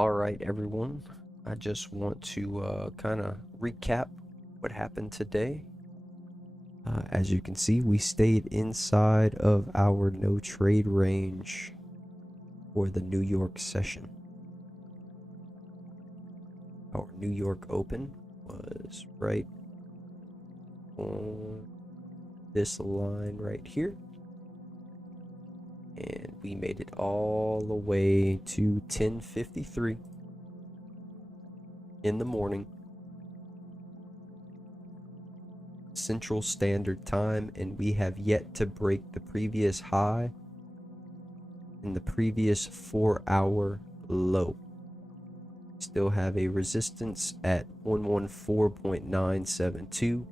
All right, everyone. I just want to kind of recap what happened today. As you can see, we stayed inside of our no trade range for the New York session. Our New York Open was right on this line right here. And we made it all the way to 10:53 in the morning, Central Standard Time, and we have yet to break the previous high in the previous 4-hour low. Still have a resistance at 114.972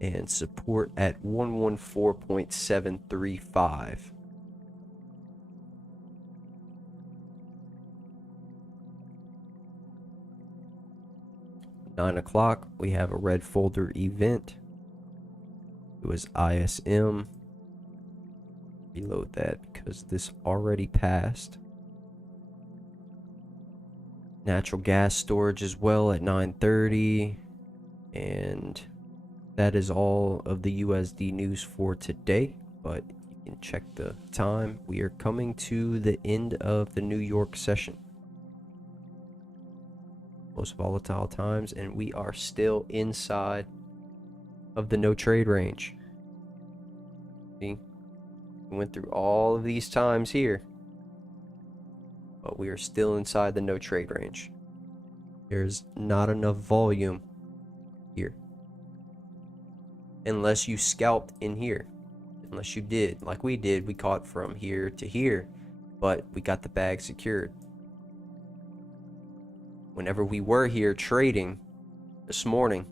and support at 114.735. Nine o'clock, we have a red folder event. It was ISM. Reload that because this already passed. Natural gas storage as well at 9:30. And that is all of the USD news for today. But you can check the time. We are coming to the end of the New York session. Most volatile times, and we are still inside of the no trade range. See, we went through all of these times here, but we are still inside the no trade range. There's not enough volume here, unless you scalped in here. Unless you did like we did, we caught from here to here, but we got the bag secured. Whenever we were here trading this morning,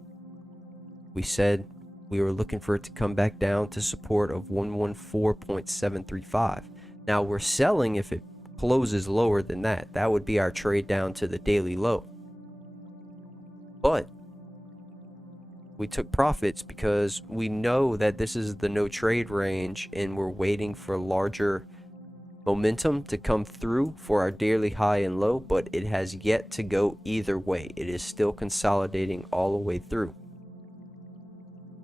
we said we were looking for it to come back down to support of 114.735. Now we're selling if it closes lower than that. That would be our trade down to the daily low. But we took profits because we know that this is the no trade range and we're waiting for larger momentum to come through for our daily high and low, but it has yet to go either way. It is still consolidating all the way through.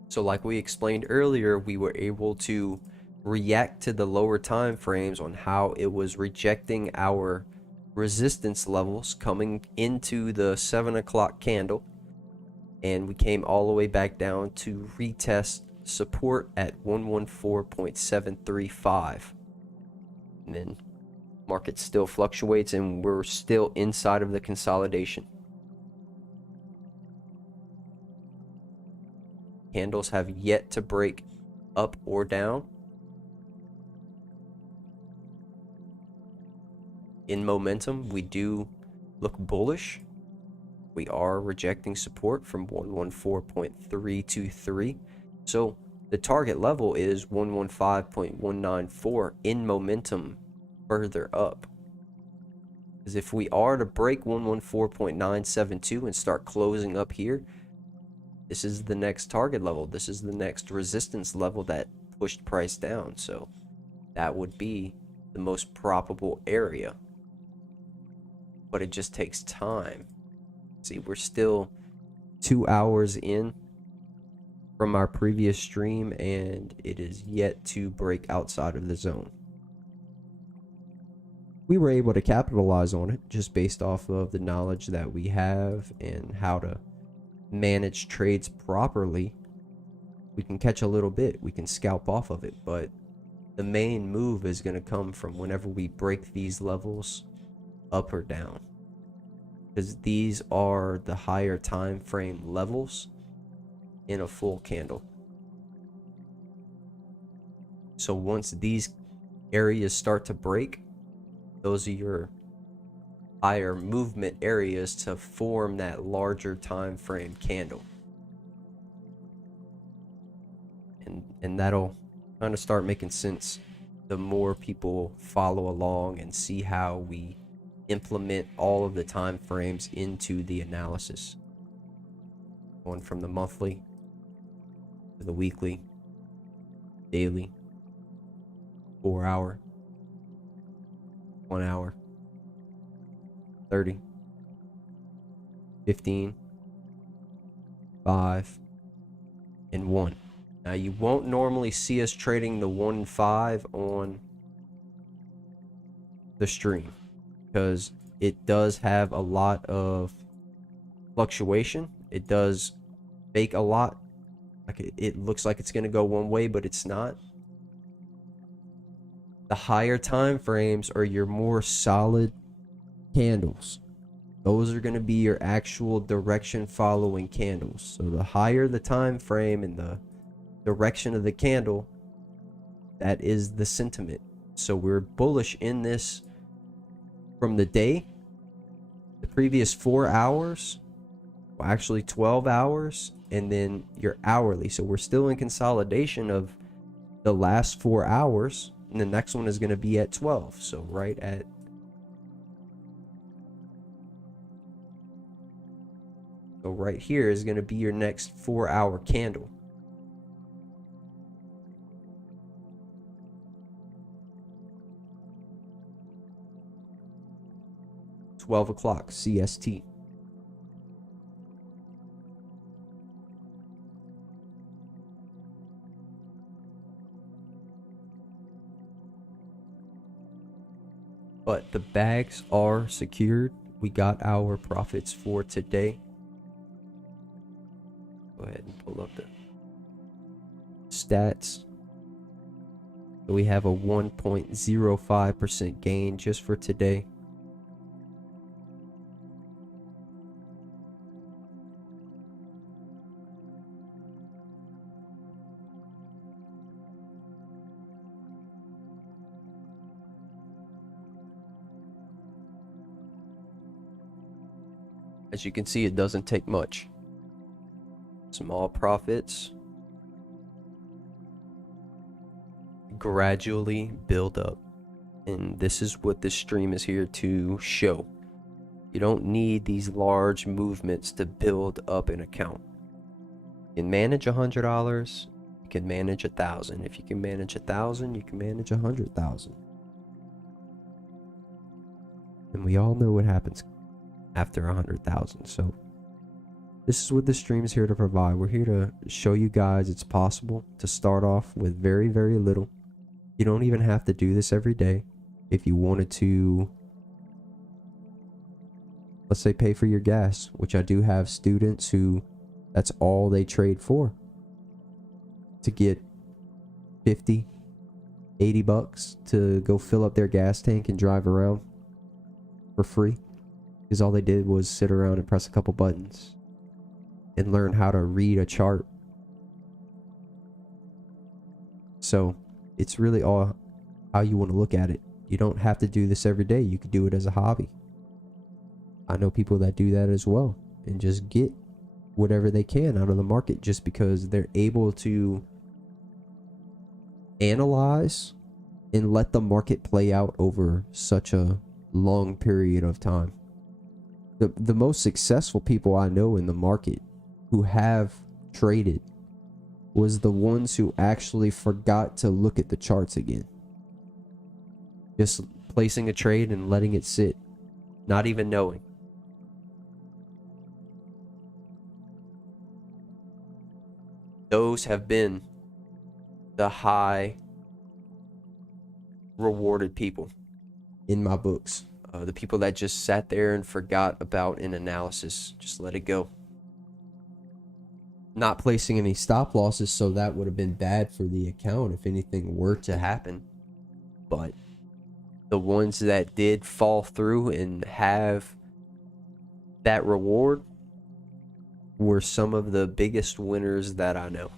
So like we explained earlier, we were able to react to the lower time frames on how it was rejecting our resistance levels coming into the 7 o'clock candle, and we came all the way back down to retest support at 114.735. And then market still fluctuates and we're still inside of the consolidation. Candles have yet to break up or down. In momentum, we do look bullish. We are rejecting support from 114.323. So the target level is 115.194 in momentum further up. Because if we are to break 114.972 and start closing up here, this is the next target level. This is the next resistance level that pushed price down. So that would be the most probable area. But it just takes time. See, we're still 2 hours in from our previous stream, and it is yet to break outside of the zone. We were able to capitalize on it just based off of the knowledge that we have and how to manage trades properly. We can catch a little bit, we can scalp off of it, but the main move is going to come from whenever we break these levels up or down, because these are the higher time frame levels in a full candle. So once these areas start to break, those are your higher movement areas to form that larger time frame candle, and that'll kind of start making sense the more people follow along and see how we implement all of the time frames into the analysis, going from the monthly to the weekly, daily, 4 hour, 1 hour. 30, 15, 5, and 1. Now you won't normally see us trading the 1 and 5 on the stream because it does have a lot of fluctuation. It does fake a lot. Like it looks like it's going to go one way, but it's not. The higher time frames are your more solid candles. Those are going to be your actual direction following candles. So the higher the time frame and the direction of the candle, that is the sentiment. So we're bullish in this from the day, the previous 4 hours, well, actually 12 hours, and then your hourly. So we're still in consolidation of the last 4 hours, and the next one is going to be at 12. So right at right here is going to be your next 4-hour candle. $12 CST. But the bags are secured. We got our profits for today. Go ahead and pull up the stats. So we have a 1.05% gain just for today. As you can see, it doesn't take much. Small profits gradually build up. And this is what this stream is here to show. You don't need these large movements to build up an account. You can manage $100. You can manage 1,000. If you can manage 1,000, you can manage 100,000. And we all know what happens after 100,000. So this is what the stream is here to provide. We're here to show you guys it's possible to start off with very, very little. You don't even have to do this every day. If you wanted to, let's say, pay for your gas, which I do have students who that's all they trade for, to get 50, 80 bucks to go fill up their gas tank and drive around for free, because all they did was sit around and press a couple buttons and learn how to read a chart. So it's really all how you want to look at it. You don't have to do this every day. You could do it as a hobby. I know people that do that as well and just get whatever they can out of the market just because they're able to analyze and let the market play out over such a long period of time. The most successful people I know in the market who have traded was the ones who actually forgot to look at the charts again. Just placing a trade and letting it sit, not even knowing. Those have been the high rewarded people in my books. The people that just sat there and forgot about an analysis, just let it go. Not placing any stop losses, so that would have been bad for the account if anything were to happen. But the ones that did fall through and have that reward were some of the biggest winners that I know.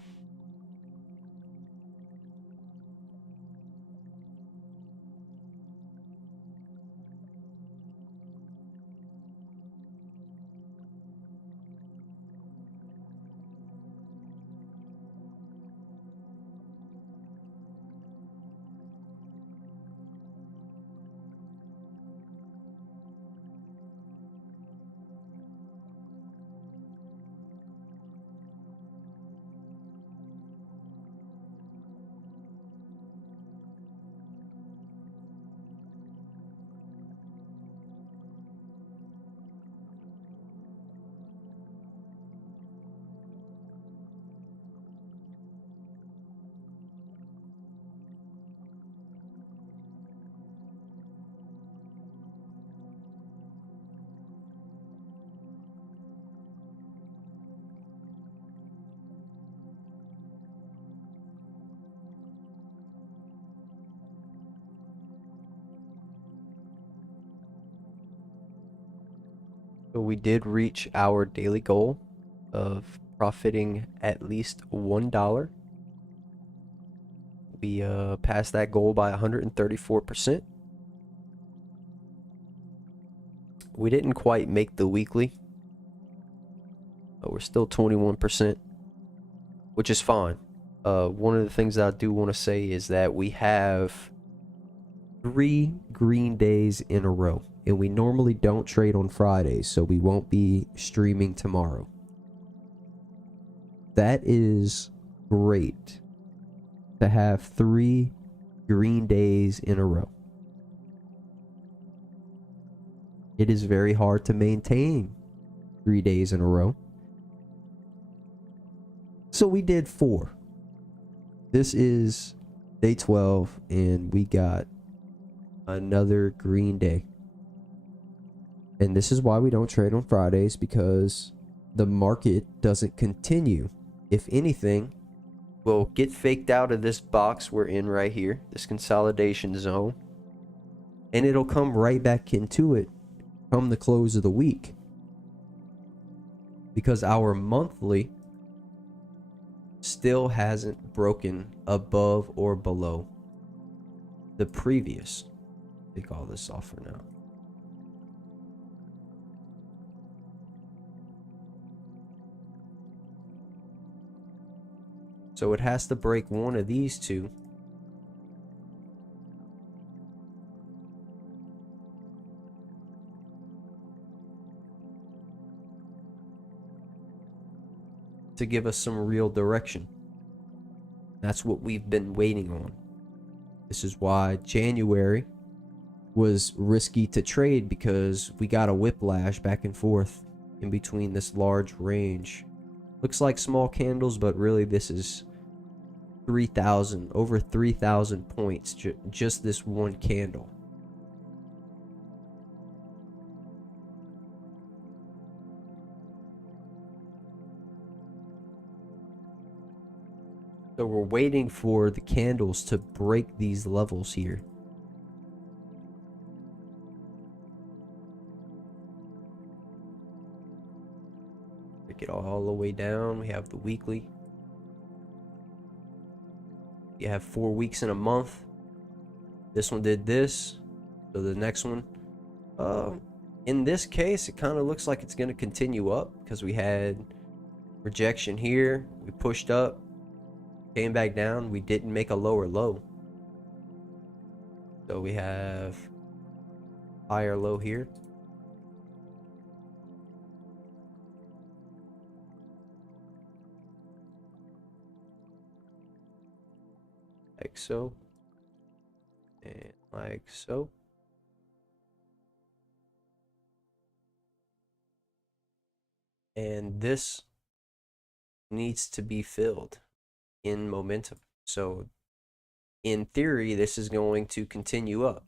So we did reach our daily goal of profiting at least $1. We passed that goal by 134%. We didn't quite make the weekly, but we're still 21%, which is fine. One of the things that I do want to say is that we have 3 green days in a row, and we normally don't trade on Fridays, so we won't be streaming tomorrow. That is great to have 3 green days in a row. It is very hard to maintain 3 days in a row. So we did 4. This is day 12, and we got another green day. And this is why we don't trade on Fridays, because the market doesn't continue. If anything, we'll get faked out of this box we're in right here, this consolidation zone, and it'll come right back into it come the close of the week, because our monthly still hasn't broken above or below the previous. Take all this off for now. So it has to break one of these two to give us some real direction. That's what we've been waiting on. This is why January was risky to trade, because we got a whiplash back and forth in between this large range. Looks like small candles, but really this is 3,000, over 3,000 points, just this one candle. So we're waiting for the candles to break these levels here. Break it all the way down. We have the weekly. You have 4 weeks in a month. This one did this. So the next one, in this case, it kind of looks like it's going to continue up, because we had rejection here. We pushed up, came back down. We didn't make a lower low. So we have higher low here. Like so. And like so. And this needs to be filled in momentum. So in theory, this is going to continue up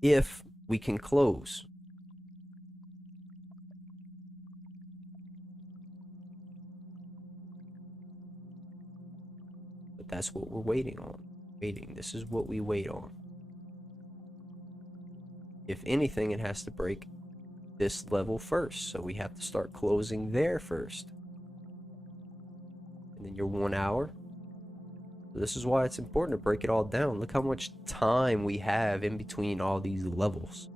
if we can close. But that's what we're waiting on. This is what we wait on. If anything, it has to break this level first. So we have to start closing there first. And then your 1 hour. So this is why it's important to break it all down. Look how much time we have in between all these levels.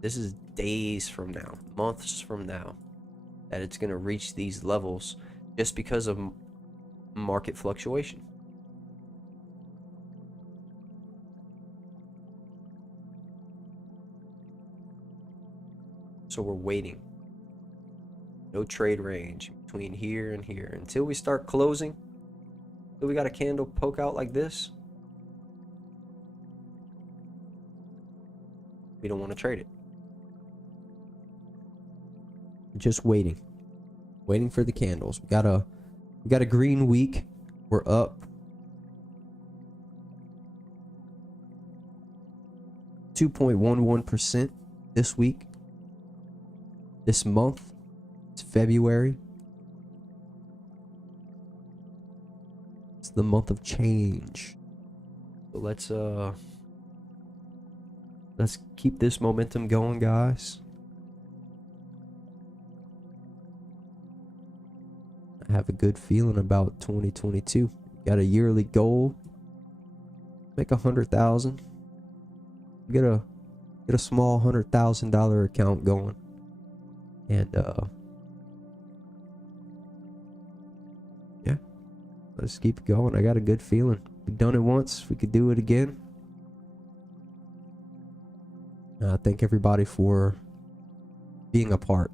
This is days from now, months from now, that it's going to reach these levels just because of market fluctuation. So we're waiting. No trade range between here and here until we start closing. So we got a candle poke out like this. We don't want to trade it. Just waiting for the candles. We got a green week. We're up 2.11% this week. This month, it's February. It's the month of change. So let's Let's keep this momentum going, guys. I have a good feeling about 2022. Got a yearly goal. Make 100,000. Get a small $100,000 account going. And yeah, let's keep it going. I got a good feeling. We've done it once, we could do it again. Thank everybody for being a part.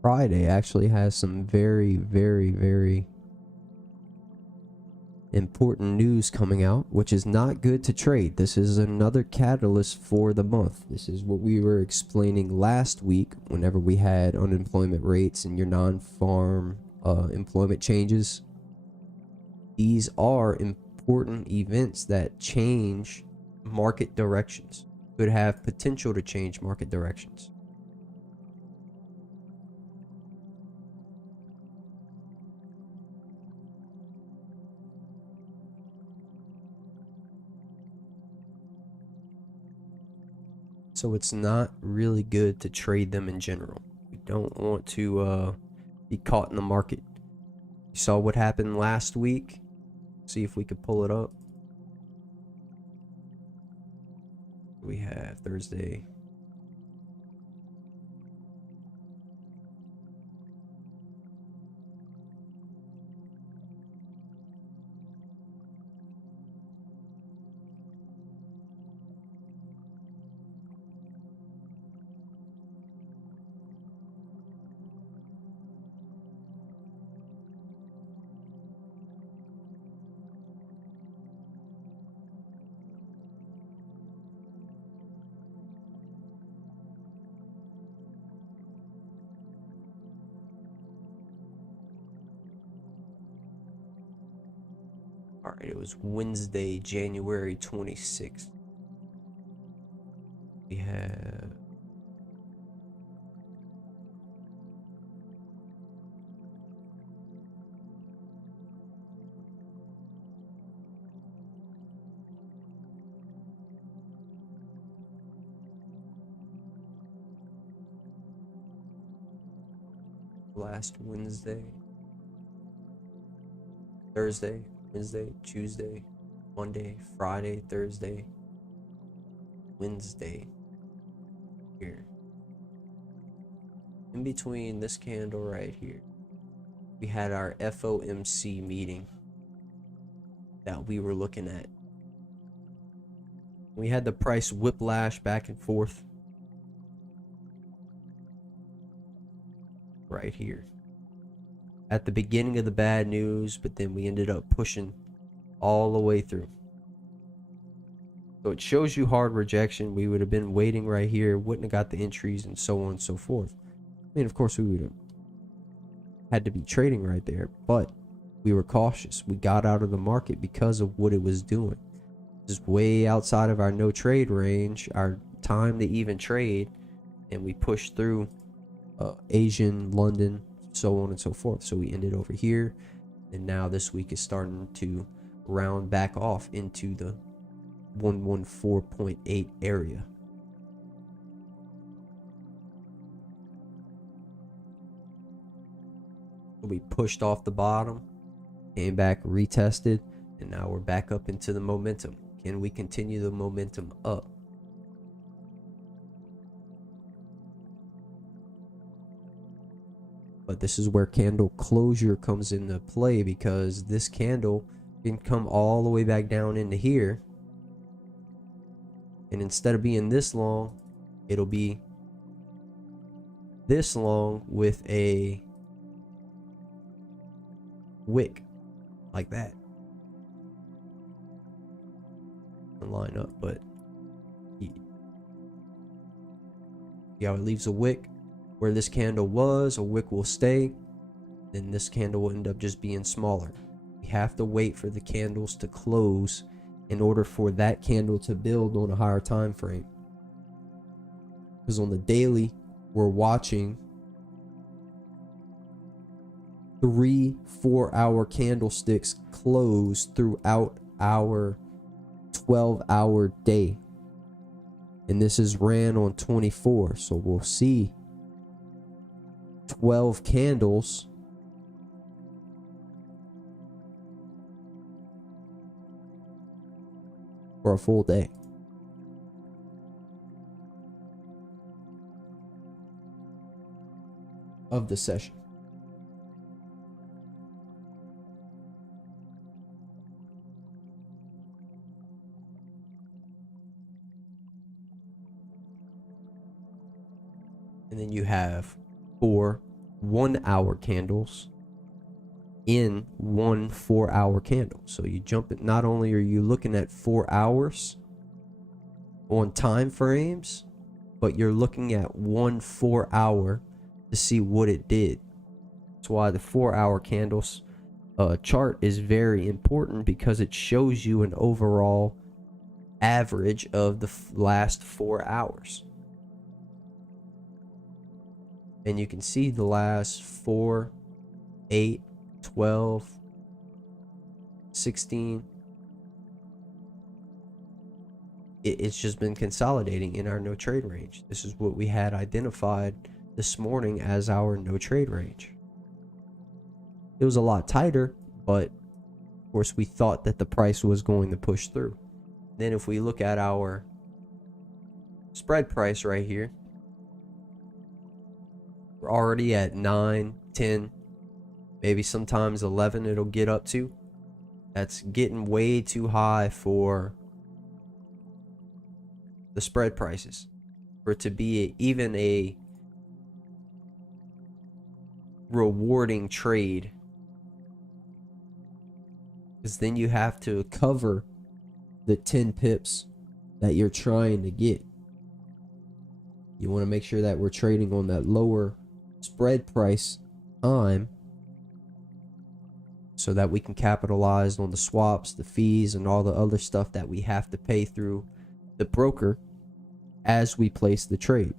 Friday actually has some very, very, very important news coming out, which is not good to trade. This is another catalyst for the month. This is what we were explaining last week whenever we had unemployment rates and your non-farm employment changes. These are important events that change market directions, could have potential to change market directions. So it's not really good to trade them in general. We don't want to be caught in the market. You saw what happened last week. See if we could pull it up. We have Thursday. All right, it was Wednesday, January 26th. We have last Wednesday, Thursday, Wednesday, Tuesday, Monday, Friday, Thursday, Wednesday. Here. In between this candle right here, we had our FOMC meeting that we were looking at. We had the price whiplash back and forth right here at the beginning of the bad news, but then we ended up pushing all the way through. So it shows you hard rejection. We would have been waiting right here, wouldn't have got the entries, and so on and so forth. I mean, of course, we would have had to be trading right there, but we were cautious. We got out of the market because of what it was doing. Just way outside of our no trade range, our time to even trade, and we pushed through Asian, London, so on and so forth. So we ended over here, and now this week is starting to round back off into the 114.8 area. We pushed off the bottom, came back, retested, and now we're back up into the momentum. Can we continue the momentum up? But this is where candle closure comes into play, because this candle can come all the way back down into here, and instead of being this long, it'll be this long with a wick like that. Line up, but yeah, it leaves a wick where this candle was. A wick will stay, then this candle will end up just being smaller. We have to wait for the candles to close in order for that candle to build on a higher time frame, because on the daily we're watching 3 4-hour candlesticks close throughout our 12-hour day, and this is ran on 24, so we'll see 12 candles for a full day. Of the session. And then you have 4 1-hour candles in 1 4-hour candle. So you jump it. Not only are you looking at 4 hours on time frames, but you're looking at 1 4-hour to see what it did. That's why the 4-hour candles chart is very important, because it shows you an overall average of the last 4 hours. And you can see the last 4, 8, 12, 16. It's just been consolidating in our no trade range. This is what we had identified this morning as our no trade range. It was a lot tighter, but of course we thought that the price was going to push through. Then if we look at our spread price right here, we're already at 9, 10, maybe sometimes 11 it'll get up to. That's getting way too high for the spread prices for it to be even a rewarding trade, because then you have to cover the 10 pips that you're trying to get. You want to make sure that we're trading on that lower spread price time, so that we can capitalize on the swaps, the fees, and all the other stuff that we have to pay through the broker as we place the trade.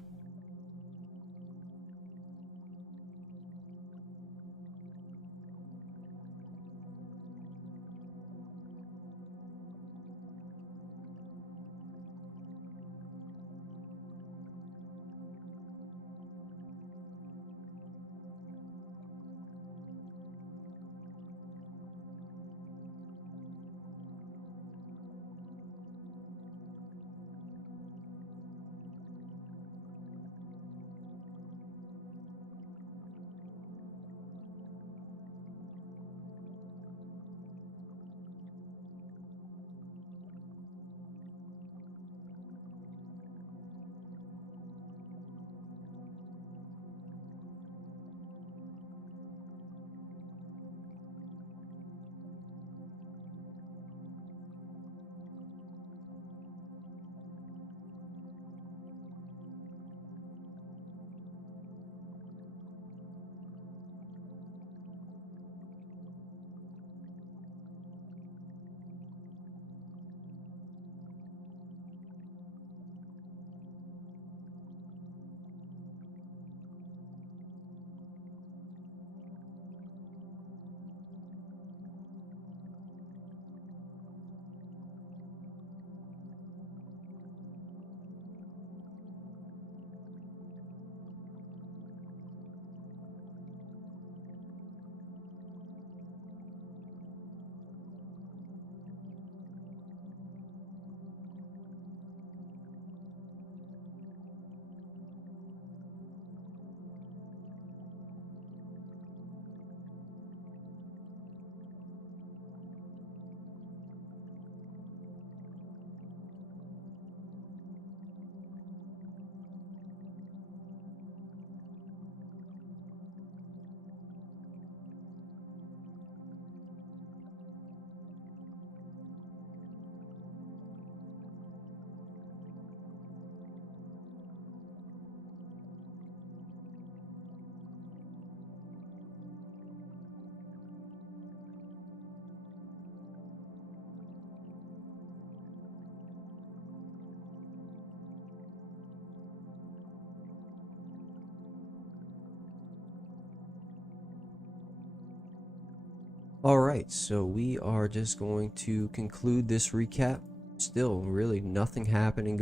All right, so we are just going to conclude this recap. Still, really nothing happening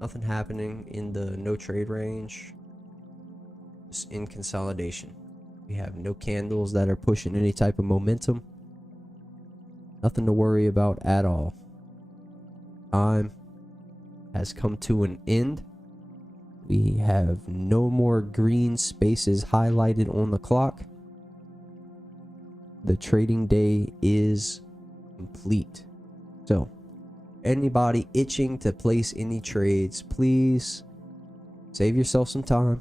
in the no trade range. Just in consolidation. We have no candles that are pushing any type of momentum. Nothing to worry about at all. Time has come to an end. We have no more green spaces highlighted on the clock. The trading day is complete. So, anybody itching to place any trades, please save yourself some time.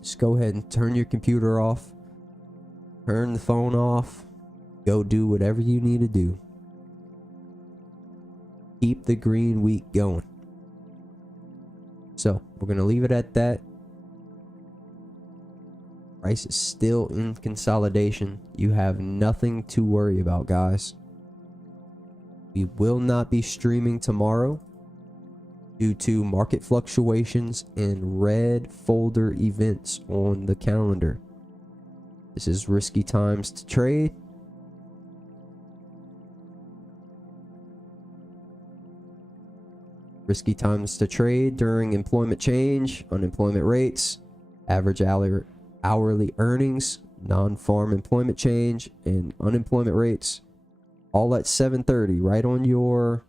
Just go ahead and turn your computer off, turn the phone off, go do whatever you need to do. Keep the green week going. So, we're going to leave it at that. Price is still in consolidation. You have nothing to worry about, guys. We will not be streaming tomorrow due to market fluctuations and red folder events on the calendar. This is risky times to trade. Risky times to trade during employment change, unemployment rates, average hourly earnings, non-farm employment change, and unemployment rates, all at 7:30, right on your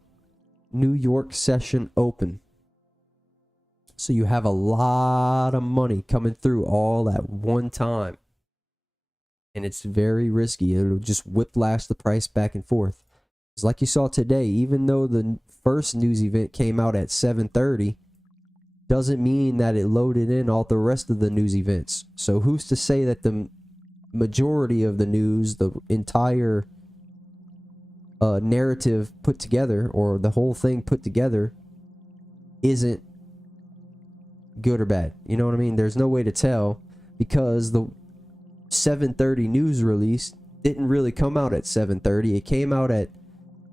New York session open. So you have a lot of money coming through all at one time, and it's very risky. It'll just whiplash the price back and forth. It's like you saw today, even though the first news event came out at 7:30, doesn't mean that it loaded in all the rest of the news events. So who's to say that the majority of the news, the entire narrative put together, or the whole thing put together, isn't good or bad? You know what I mean? There's no way to tell, because the 7:30 news release didn't really come out at 7:30. It came out at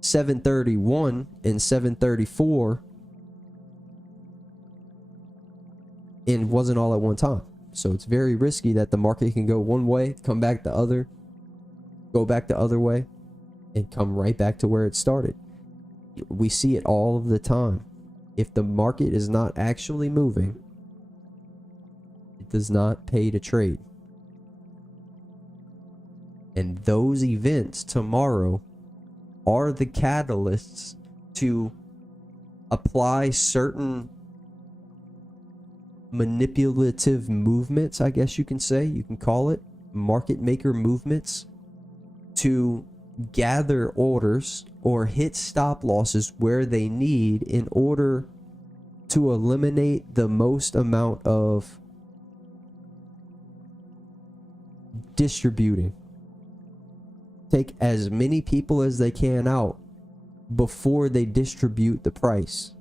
7:31 and 7:34, and wasn't all at one time. So it's very risky that the market can go one way, come back the other, go back the other way, and come right back to where it started. We see it all of the time. If the market is not actually moving, it does not pay to trade. And those events tomorrow are the catalysts to apply certain manipulative movements, I guess you can say, you can call it market maker movements, to gather orders or hit stop losses where they need in order to eliminate the most amount of distributing. Take as many people as they can out before they distribute the price,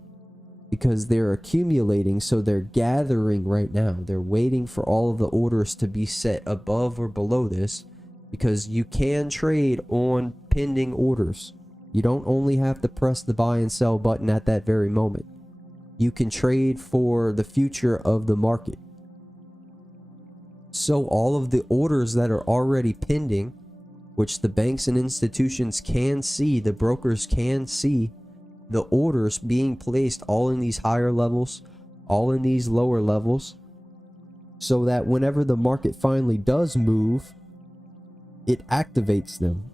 because they're accumulating. So they're gathering right now. They're waiting for all of the orders to be set above or below this, because you can trade on pending orders. You don't only have to press the buy and sell button at that very moment. You can trade for the future of the market. So all of the orders that are already pending, which the banks and institutions can see, the brokers can see the orders being placed all in these higher levels, all in these lower levels, so that whenever the market finally does move, it activates them.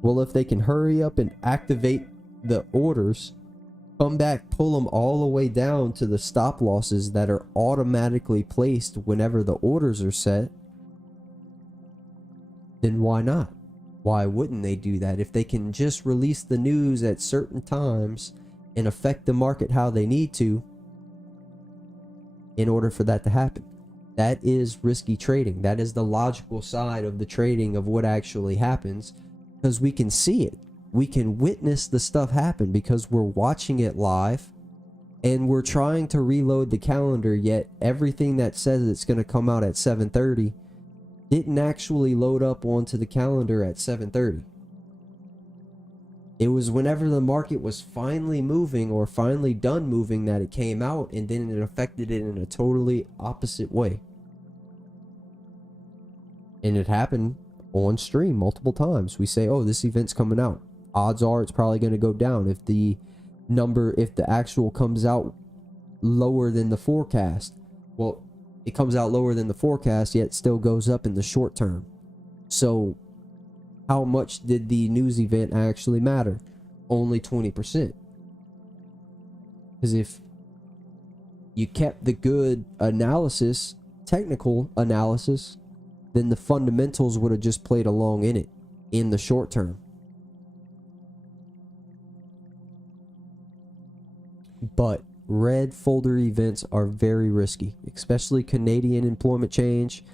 Well, if they can hurry up and activate the orders, come back, pull them all the way down to the stop losses that are automatically placed whenever the orders are set, then why not? Why wouldn't they do that? If they can just release the news at certain times and affect the market how they need to in order for that to happen. That is risky trading. That is the logical side of the trading of what actually happens, because we can see it. We can witness the stuff happen because we're watching it live, and we're trying to reload the calendar, yet everything that says it's going to come out at 7:30 didn't actually load up onto the calendar at 7:30. It was whenever the market was finally moving or finally done moving that it came out, and then it affected it in a totally opposite way. And it happened on stream multiple times. We say, oh, this event's coming out. Odds are it's probably going to go down if the actual comes out lower than the forecast. Well, it comes out lower than the forecast, yet still goes up in the short term. So how much did the news event actually matter? Only 20%. Because if you kept the good analysis, technical analysis, then the fundamentals would have just played along in it in the short term. But red folder events are very risky, especially Canadian employment change,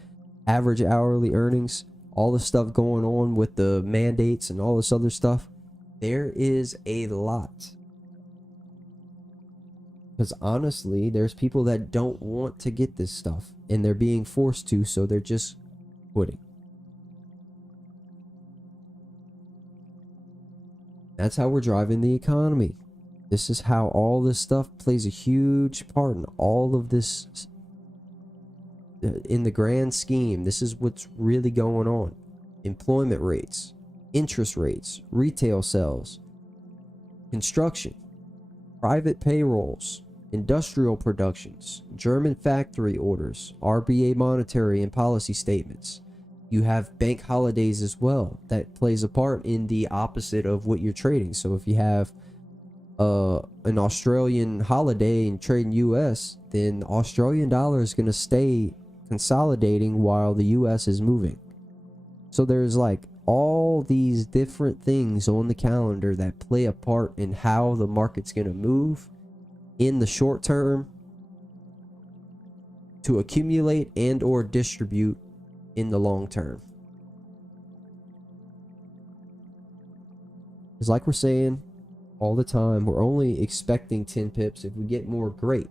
average hourly earnings, all the stuff going on with the mandates and all this other stuff. There is a lot. Because honestly, there's people that don't want to get this stuff and they're being forced to, so they're just quitting. That's how we're driving the economy. This is how all this stuff plays a huge part in all of this. In the grand scheme, this is what's really going on. Employment rates, interest rates, retail sales, construction, private payrolls, industrial productions, German factory orders, RBA monetary and policy statements. You have bank holidays as well. That plays a part in the opposite of what you're trading. So if you have an Australian holiday and trading US, then the Australian dollar is going to stay consolidating while the US is moving. So there's like all these different things on the calendar that play a part in how the market's going to move in the short term to accumulate and or distribute in the long term. It's like we're saying all the time, we're only expecting 10 pips. If we get more, great.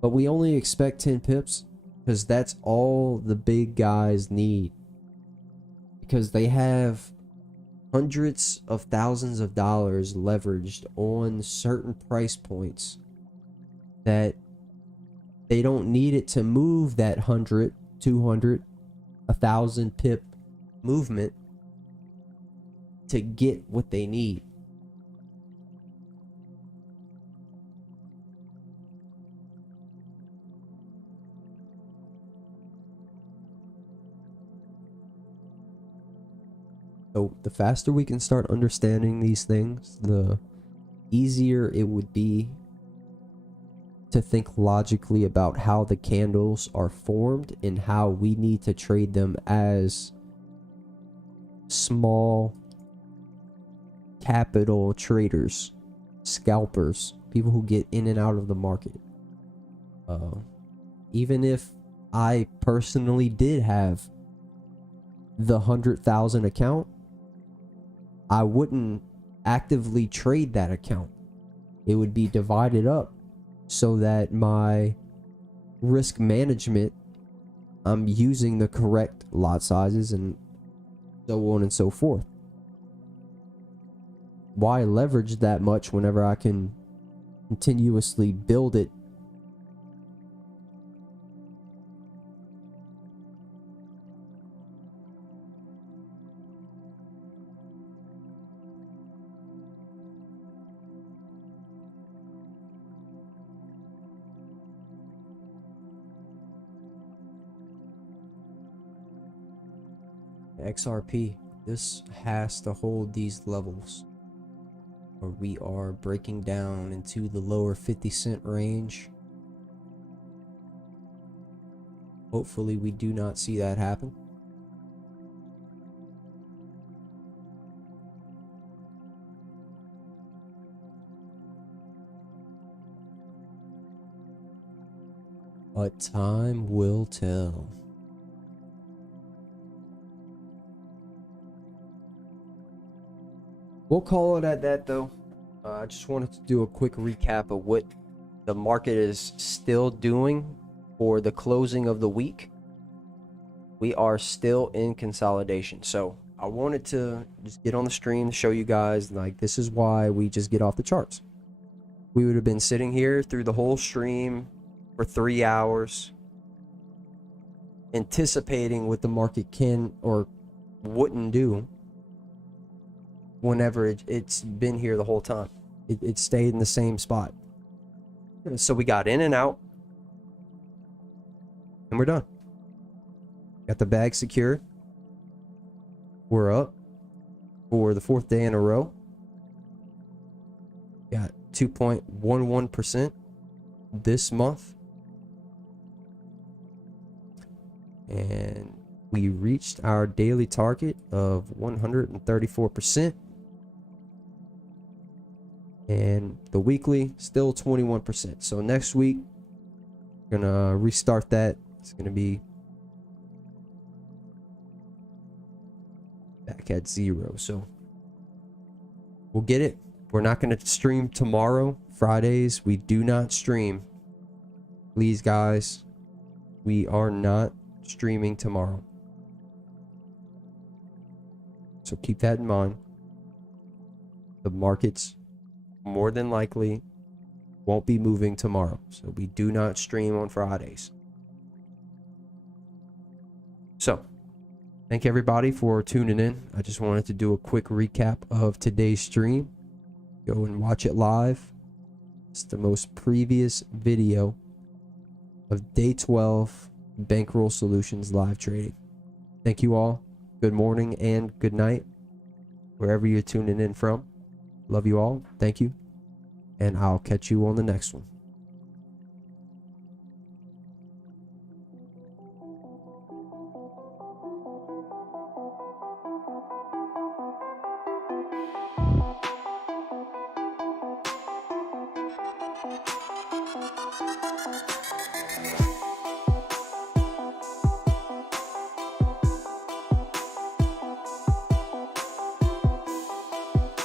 But we only expect 10 pips because that's all the big guys need. Because they have hundreds of thousands of dollars leveraged on certain price points that they don't need it to move that 100, 200, 1,000 pip movement to get what they need. So the faster we can start understanding these things, the easier it would be to think logically about how the candles are formed and how we need to trade them as small capital traders, scalpers, people who get in and out of the market. Even if I personally did have the 100,000 account, I wouldn't actively trade that account. It would be divided up so that my risk management, I'm using the correct lot sizes and so on and so forth. Why leverage that much whenever I can continuously build it? XRP, this has to hold these levels, or we are breaking down into the lower 50-cent range. Hopefully we do not see that happen. But time will tell. We'll call it at that though. I just wanted to do a quick recap of what the market is still doing for the closing of the week. We are still in consolidation. So I wanted to just get on the stream to show you guys, like, this is why we just get off the charts. We would have been sitting here through the whole stream for 3 hours anticipating what the market can or wouldn't do whenever it's been here the whole time. It stayed in the same spot. So we got in and out, and we're done. Got the bag secured. We're up for the 4th day in a row. Got 2.11% this month. And we reached our daily target of 134%. And the weekly, still 21%. So next week, we're gonna restart that. It's gonna be back at 0. So we'll get it. We're not gonna stream tomorrow. Fridays, we do not stream. Please, guys, we are not streaming tomorrow. So keep that in mind. The markets more than likely won't be moving tomorrow. So we do not stream on Fridays. So thank everybody for tuning in. I just wanted to do a quick recap of today's stream. Go and watch it live. It's the most previous video of day 12 Bankroll Solutions live trading. Thank you all. Good morning and good night, wherever you're tuning in from. Love you all. Thank you. And I'll catch you on the next one.